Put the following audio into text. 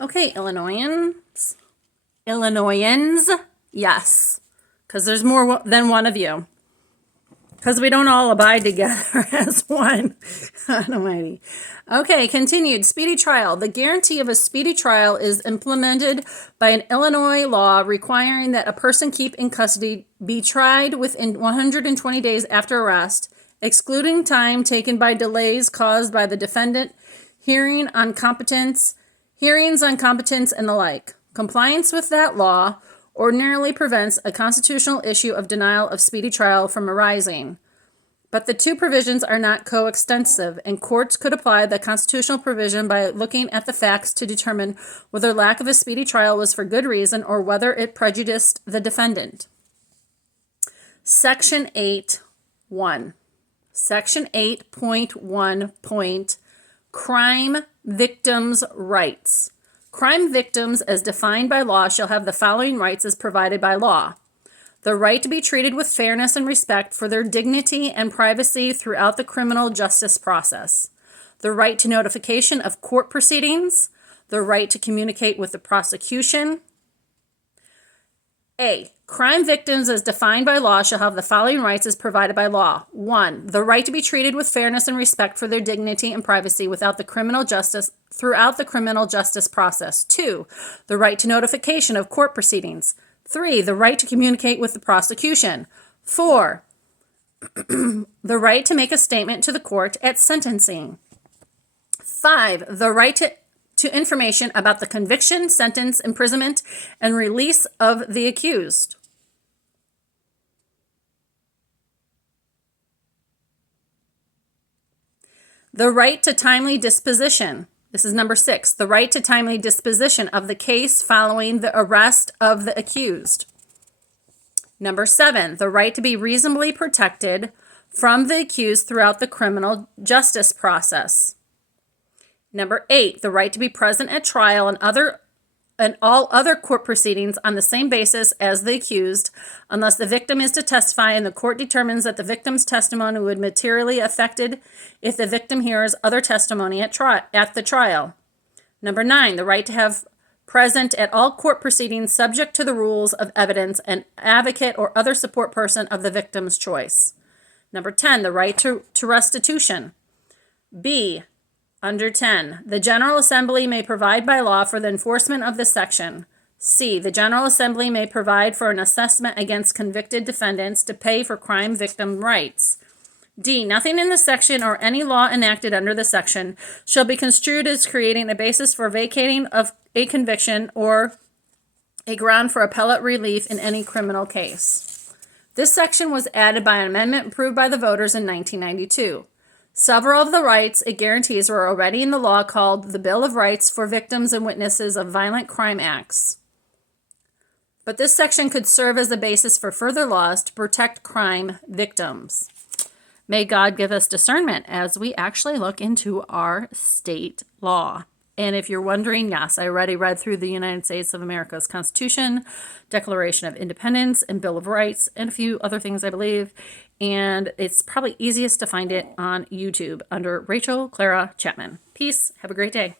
Okay, Illinoisans. Illinoisans, yes, because there's more than one of you. Because we don't all abide together as one. God almighty. Okay, continued. Speedy trial. The guarantee of a speedy trial is implemented by an Illinois law requiring that a person keep in custody be tried within 120 days after arrest, excluding time taken by delays caused by the defendant, hearings on competence, and the like. Compliance with that law ordinarily prevents a constitutional issue of denial of speedy trial from arising. But the two provisions are not coextensive, and courts could apply the constitutional provision by looking at the facts to determine whether lack of a speedy trial was for good reason or whether it prejudiced the defendant. Section 8.1. Section 8.1. Crime victims' rights. Crime victims, as defined by law, shall have the following rights as provided by law. The right to be treated with fairness and respect for their dignity and privacy throughout the criminal justice process. The right to notification of court proceedings. The right to communicate with the prosecution. A. Crime victims, as defined by law, shall have the following rights as provided by law. 1. The right to be treated with fairness and respect for their dignity and privacy throughout the criminal justice process. 2. The right to notification of court proceedings. 3. The right to communicate with the prosecution. 4. The right to make a statement to the court at sentencing. 5. The right to information about the conviction, sentence, imprisonment, and release of the accused. The right to timely disposition. This is number 6. The right to timely disposition of the case following the arrest of the accused. Number 7. The right to be reasonably protected from the accused throughout the criminal justice process. Number 8. The right to be present at trial and all other court proceedings on the same basis as the accused, unless the victim is to testify and the court determines that the victim's testimony would materially affected if the victim hears other testimony at the trial. Number 9. The right to have present at all court proceedings subject to the rules of evidence an advocate or other support person of the victim's choice. Number 10. The right to restitution. B. Under 10, the General Assembly may provide by law for the enforcement of this section. C, the General Assembly may provide for an assessment against convicted defendants to pay for crime victim rights. D, nothing in this section or any law enacted under the section shall be construed as creating a basis for vacating of a conviction or a ground for appellate relief in any criminal case. This section was added by an amendment approved by the voters in 1992. Several of the rights it guarantees were already in the law called the Bill of Rights for Victims and Witnesses of Violent Crime Acts. But this section could serve as the basis for further laws to protect crime victims. May God give us discernment as we actually look into our state law. And if you're wondering, yes, I already read through the United States of America's Constitution, Declaration of Independence, and Bill of Rights, and a few other things, I believe. And it's probably easiest to find it on YouTube under Rachel Clara Chapman. Peace. Have a great day.